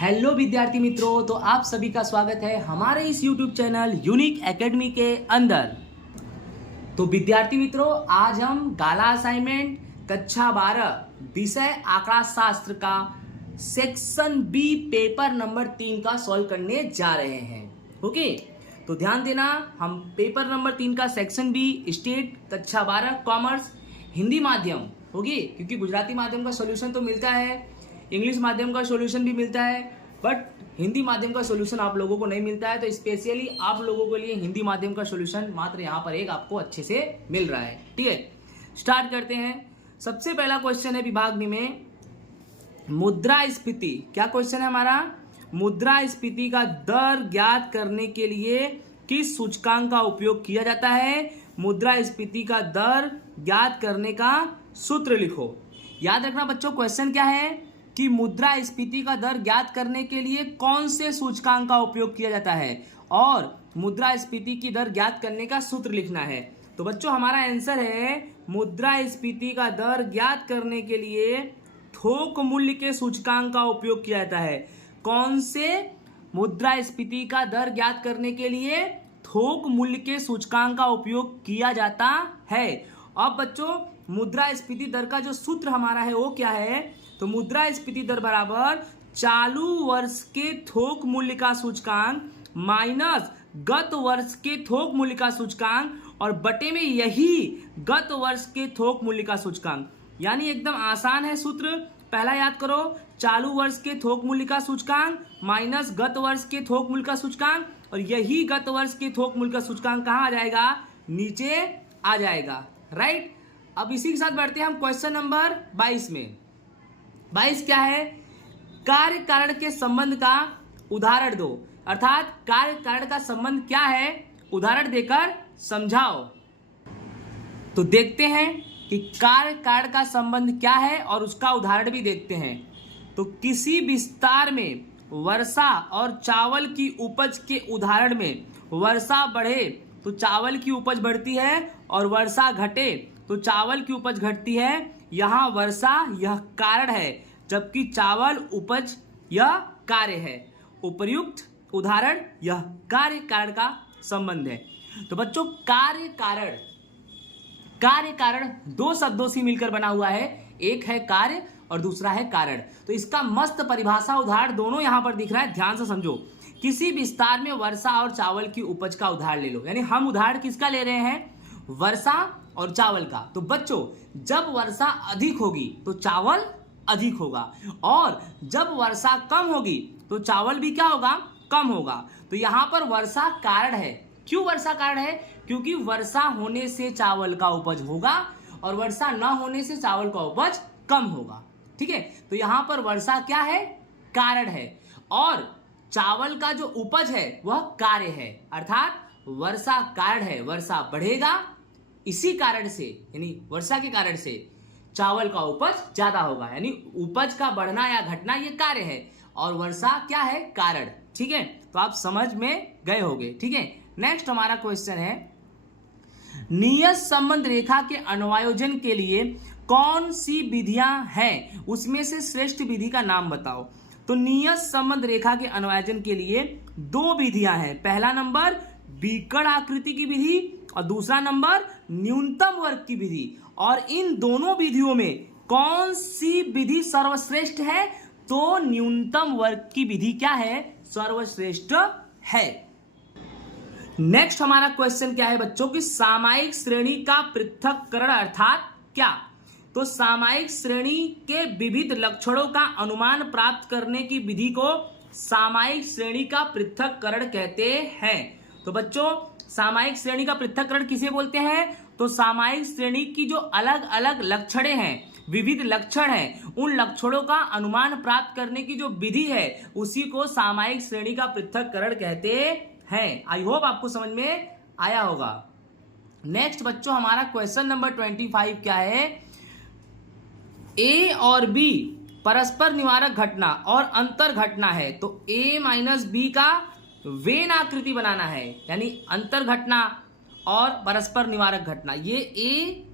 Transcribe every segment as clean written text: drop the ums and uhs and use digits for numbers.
Hello विद्यार्थी मित्रों, तो आप सभी का स्वागत है हमारे इस YouTube चैनल यूनिक एकेडमी के अंदर। तो विद्यार्थी मित्रों, आज हम गाला असाइनमेंट कक्षा 12 विषय आंकड़ा शास्त्र का सेक्शन बी पेपर नंबर 3 का सॉल्व करने जा रहे हैं। ओके, तो ध्यान देना, हम पेपर नंबर 3 का सेक्शन बी स्टेट कक्षा 12 कॉमर्स हिंदी माध्यम होगी, क्योंकि गुजराती माध्यम का सॉल्यूशन तो मिलता है, इंग्लिश माध्यम का सॉल्यूशन भी मिलता है, बट हिंदी माध्यम का सॉल्यूशन आप लोगों को नहीं मिलता है। तो स्पेशली आप लोगों के लिए हिंदी माध्यम का सॉल्यूशन मात्र यहाँ पर एक आपको अच्छे से मिल रहा है। ठीक है, स्टार्ट करते हैं। सबसे पहला क्वेश्चन है विभाग बी में मुद्रास्फीति। क्या क्वेश्चन है हमारा? मुद्रास्फीति का दर ज्ञात करने के लिए किस सूचकांक का उपयोग किया जाता है? मुद्रास्फीति का दर ज्ञात करने का सूत्र लिखो। याद रखना बच्चों, क्वेश्चन क्या है कि मुद्रास्फीति का दर ज्ञात करने के लिए कौन से सूचकांक का उपयोग किया जाता है और मुद्रास्फीति की दर ज्ञात करने का सूत्र लिखना है। तो बच्चों हमारा आंसर है मुद्रास्फीति का दर ज्ञात करने के लिए थोक मूल्य के सूचकांक का उपयोग किया जाता है। कौन से? मुद्रास्फीति का दर ज्ञात करने के लिए थोक मूल्य के सूचकांक का उपयोग किया जाता है। अब बच्चों मुद्रास्फीति दर का जो सूत्र हमारा है वो क्या है? तो मुद्रास्फीति दर बराबर चालू वर्ष के थोक मूल्य का सूचकांक माइनस गत वर्ष के थोक मूल्य का सूचकांक और बटे में यही गत वर्ष के थोक मूल्य का सूचकांक। यानी एकदम आसान है सूत्र। पहला याद करो, चालू वर्ष के थोक मूल्य का सूचकांक माइनस गत वर्ष के थोक मूल्य का सूचकांक, और यही गत वर्ष के थोक मूल्य का सूचकांक कहाँ आ जाएगा? नीचे आ जाएगा। राइट। अब इसी के साथ बढ़ते हैं हम क्वेश्चन नंबर 22 में। 22 क्या है? कार्य कारण के संबंध का उदाहरण दो। अर्थात कार्य कारण का संबंध क्या है, उदाहरण देकर समझाओ। तो देखते हैं कि कार्य कारण का संबंध क्या है और उसका उदाहरण भी देखते हैं। तो किसी विस्तार में वर्षा और चावल की उपज के उदाहरण में वर्षा बढ़े तो चावल की उपज बढ़ती है और वर्षा घटे तो चावल की उपज घटती है। यहाँ वर्षा यह कारण है जबकि चावल उपज यह कार्य है। उपर्युक्त उदाहरण यह कार्य कारण का संबंध है। तो बच्चों कार्य कारण दो शब्दों से मिलकर बना हुआ है, एक है कार्य और दूसरा है कारण। तो इसका मस्त परिभाषा उदाहरण दोनों यहां पर दिख रहा है, ध्यान से समझो। किसी विस्तार में वर्षा और चावल की उपज का उदाहरण ले लो। यानी हम उदाहरण किसका ले रहे हैं? वर्षा और चावल का। तो बच्चों जब वर्षा अधिक होगी तो चावल अधिक होगा, और जब वर्षा कम होगी तो चावल भी क्या होगा? कम होगा। तो यहां पर वर्षा कारण है। क्यों वर्षा कारण है? क्योंकि वर्षा होने से चावल का उपज होगा और वर्षा न होने से चावल का उपज कम होगा। ठीक है, तो यहां पर वर्षा क्या है? कारण है, और चावल का जो उपज है वह कार्य है। अर्थात वर्षा कारण है, वर्षा बढ़ेगा, इसी कारण से यानी वर्षा के कारण से चावल का उपज ज्यादा होगा। यानी उपज का बढ़ना या घटना ये कार्य है और वर्षा क्या है? कारण। ठीक है, तो आप समझ में गए होंगे। ठीक है, नेक्स्ट हमारा क्वेश्चन है नियत संबंध रेखा के अनुआयोजन के लिए कौन सी विधियां हैं, उसमें से श्रेष्ठ विधि का नाम बताओ। तो नियत संबंध रेखा के अनुआयोजन के लिए दो विधियां हैं। पहला नंबर बीकड़ आकृति की विधि और दूसरा नंबर न्यूनतम वर्ग की विधि। और इन दोनों विधियों में कौन सी विधि सर्वश्रेष्ठ है? तो न्यूनतम वर्ग की विधि क्या है? सर्वश्रेष्ठ है। नेक्स्ट हमारा क्वेश्चन क्या है बच्चों की सामायिक श्रेणी का पृथक्करण अर्थात क्या? तो सामायिक श्रेणी के विविध लक्षणों का अनुमान प्राप्त करने की विधि को सामायिक श्रेणी का पृथक्करण कहते हैं। तो बच्चों सामायिक श्रेणी का पृथक्करण किसे बोलते हैं? तो सामायिक श्रेणी की जो अलग अलग लक्षणें हैं, विविध लक्षण हैं, उन लक्षणों का अनुमान प्राप्त करने की जो विधि है उसी को सामायिक श्रेणी का पृथक्करण कहते हैं। आई होप आपको समझ में आया होगा। नेक्स्ट बच्चों हमारा क्वेश्चन नंबर 25 क्या है? ए और बी परस्पर निवारक घटना और अंतर घटना है। तो ए माइनस बी का वेन आकृति बनाना है, यानी अंतर घटना और परस्पर निवारक घटना। ये ए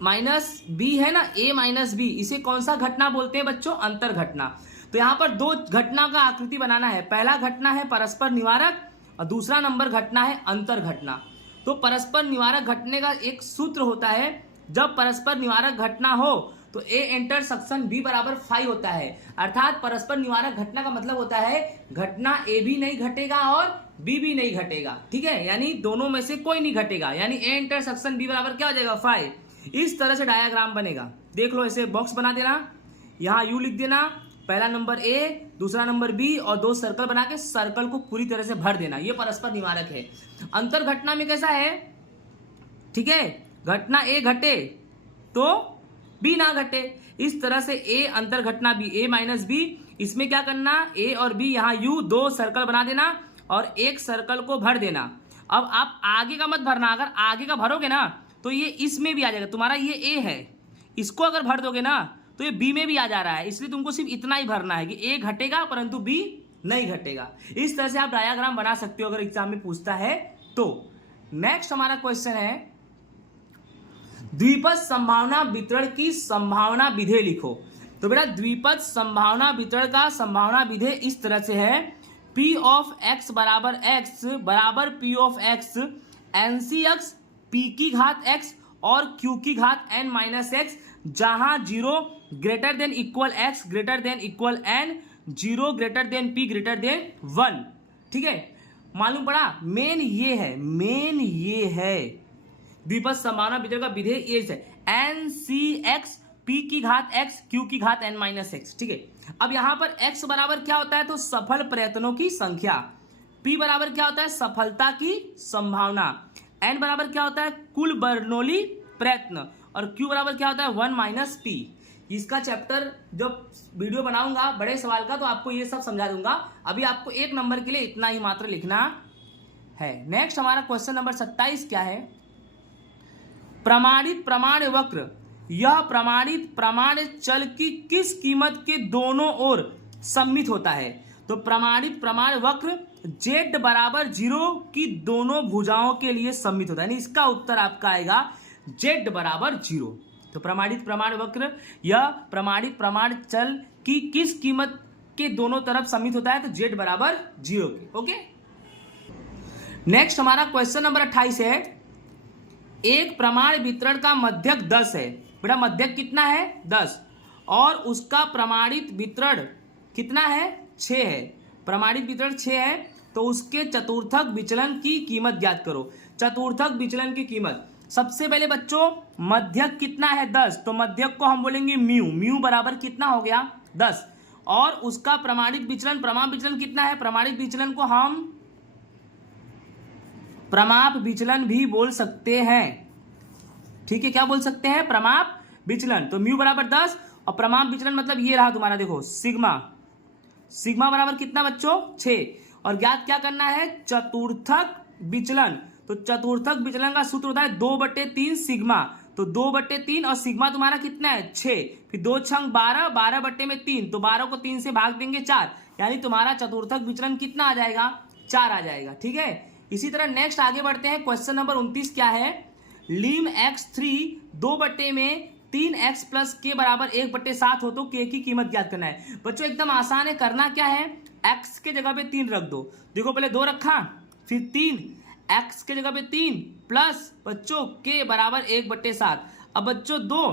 माइनस बी है ना, ए माइनस बी, इसे कौन सा घटना बोलते हैं बच्चों? अंतर घटना। तो यहाँ पर दो घटना का आकृति बनाना है। पहला घटना है परस्पर निवारक और दूसरा नंबर घटना है अंतर घटना। तो परस्पर निवारक घटने का एक सूत्र होता है, जब परस्पर निवारक घटना हो तो ए इंटरसेक्शन बी बराबर 5 होता है। अर्थात परस्पर निवारक घटना का मतलब होता है घटना ए भी नहीं घटेगा और बी भी नहीं घटेगा, ठीक है, यानी दोनों में से कोई नहीं घटेगा, यानी ए इंटरसेक्शन बी बराबर क्या हो जाएगा 5। इस तरह से डायग्राम बनेगा। देख लो, ऐसे बॉक्स बना देना, यहाँ यू लिख देना, पहला नंबर ए, दूसरा नंबर बी और दो सर्कल बना के सर्कल को पूरी तरह से भर देना। ये परस्पर निवारक है। अंतर घटना में कैसा है, ठीक है, घटना ए घटे तो बी ना घटे, इस तरह से ए अंतर घटना बी, ए माइनस बी। इसमें क्या करना, ए और बी, यहाँ यू, दो सर्कल बना देना और एक सर्कल को भर देना। अब आप आगे का मत भरना, अगर आगे का भरोगे ना तो ये इसमें भी आ जाएगा। तुम्हारा ये ए है, इसको अगर भर दोगे ना तो ये बी में भी आ जा रहा है, इसलिए तुमको सिर्फ इतना ही भरना है कि ए घटेगा परंतु बी नहीं घटेगा। इस तरह से आप डायग्राम बना सकते हो अगर एग्जाम में पूछता है तो। नेक्स्ट हमारा क्वेश्चन है, द्विपद संभावना वितरण की संभावना विधेय लिखो। तो बेटा द्विपद संभावना वितरण का संभावना विधेय इस तरह से है, P ऑफ x बराबर x बराबर P of x NCx P की घात x और Q की घात n माइनस x, जहां 0 greater than equal x greater than equal n, 0 greater than p greater than 1। ठीक है, मालूम पड़ा, मेन ये है द्विपद संभावना वितरण का विधेय ये है, NCx P की घात x Q की घात n माइनस x। ठीक है, अब यहां पर x बराबर क्या होता है, तो सफल प्रयत्नों की संख्या, P बराबर क्या होता है, सफलता की संभावना, n बराबर क्या होता है, कुल बर्नौली प्रयत्न, और Q बराबर क्या होता है 1 माइनस P। इसका चैप्टर जब वीडियो बनाऊंगा बड़े सवाल का तो आपको ये सब समझा दूंगा। अभी आपको एक नंबर के लिए इतना ही मात्र लिखना है। नेक्स्ट हमारा क्वेश्चन नंबर 27 क्या है, प्रमाणित प्रमाण वक्र, यह प्रमाणित प्रमाण चल की किस कीमत के दोनों ओर सम्मित होता है। तो प्रमाणित प्रमाण वक्र z बराबर 0 की दोनों भुजाओं के लिए सम्मित होता है, यानी इसका उत्तर आपका आएगा z बराबर 0। तो प्रमाणित प्रमाण वक्र यह प्रमाणित प्रमाण चल की किस कीमत के दोनों तरफ सम्मित होता है, तो z बराबर 0 के। ओके, नेक्स्ट हमारा क्वेश्चन नंबर 28 है, एक प्रमाण वितरण का मध्यक 10 है। बेटा मध्यक कितना है 10, और उसका प्रमाणित वितरण कितना है 6 है। प्रमाणित वितरण 6 है तो उसके चतुर्थक विचलन की कीमत ज्ञात करो। चतुर्थक विचलन की कीमत, सबसे पहले बच्चों मध्यक कितना है 10, तो मध्यक को हम बोलेंगे म्यू, म्यू बराबर कितना हो गया 10, और उसका प्रमाणित विचलन, प्रमाप विचलन कितना है, प्रमाणित विचलन को हम प्रमाप विचलन भी बोल सकते हैं। ठीक है, क्या बोल सकते हैं, प्रमाप विचलन। तो म्यू बराबर 10 और प्रमाप विचलन मतलब ये रहा तुम्हारा, देखो सिग्मा, सिग्मा बराबर कितना बच्चों 6, और ज्ञात क्या करना है, चतुर्थक विचलन। तो चतुर्थक विचलन का सूत्र होता है 2/3 सिग्मा, तो 2/3 और सिग्मा तुम्हारा कितना है 6, फिर 2 छंग 12, 12/3, तो 12 को 3 से भाग देंगे 4, यानी तुम्हारा चतुर्थक विचलन कितना आ जाएगा 4 आ जाएगा। ठीक है, इसी तरह नेक्स्ट आगे बढ़ते हैं। क्वेश्चन नंबर 29 क्या है, लीम x3 2/3x प्लस k बराबर 1/7 हो तो k की कीमत ज्ञात करना है। बच्चों एकदम आसान है, करना क्या है, x के जगह पे 3 रख दो, देखो पहले 2 रखा फिर 3, x के जगह पे 3 प्लस बच्चों k बराबर 1/7। अब बच्चों 2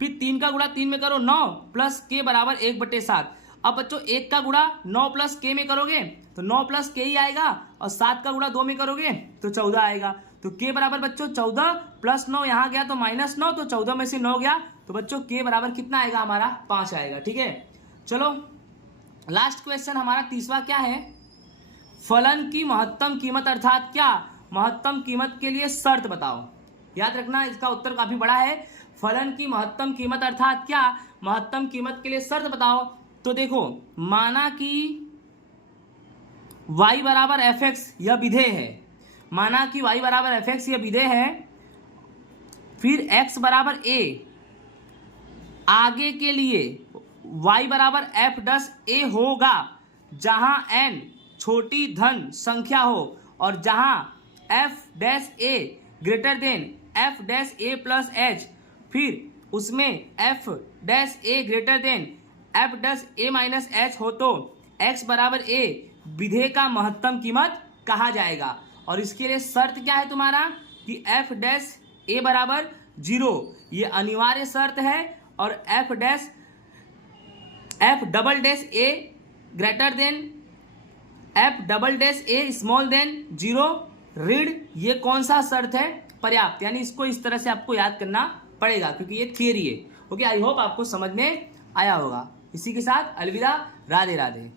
फिर 3 का गुणा 3 में करो 9 प्लस k बराबर 1/7। अब बच्चों 1 का गुणा 9 प्लस k में करोगे तो 9 प्लस k ही आएगा, और 7 का गुणा 2 में करोगे तो 14 आएगा। तो k बराबर बच्चों 14 प्लस 9 यहाँ गया तो -9, तो 14 में से 9 गया, तो बच्चों k बराबर कितना आएगा हमारा 5 आएगा। ठीक है, चलो लास्ट क्वेश्चन हमारा 30वां क्या है, फलन की महत्तम कीमत अर्थात क्या, महत्तम कीमत के लिए शर्त बताओ। याद रखना इसका उत्तर काफी बड़ा है, फलन की महत्तम कीमत अर्थात क्या, महत्तम कीमत के लिए शर्त बताओ। तो देखो माना कि y बराबर fx यह विधेय है, माना कि y बराबर fx यह विधेय है, फिर x बराबर a, आगे के लिए y बराबर f' a होगा जहां n छोटी धन संख्या हो, और जहां f' a greater than f' a plus h, फिर उसमें f' a greater than F does A minus H हो तो एक्स बराबर ए विधेय का महत्तम कीमत कहा जाएगा। और इसके लिए शर्त क्या है तुम्हारा कि एफ डैश ए बराबर 0, ये अनिवार्य शर्त है। और F double dash A greater than F double dash A smaller than 0 read, ये कौन सा शर्त है, पर्याप्त। यानी इसको इस तरह से आपको याद करना पड़ेगा क्योंकि ये थियरी है। ओके, आई होप आपको समझ में आया होगा। इसी के साथ अलविदा, राधे राधे।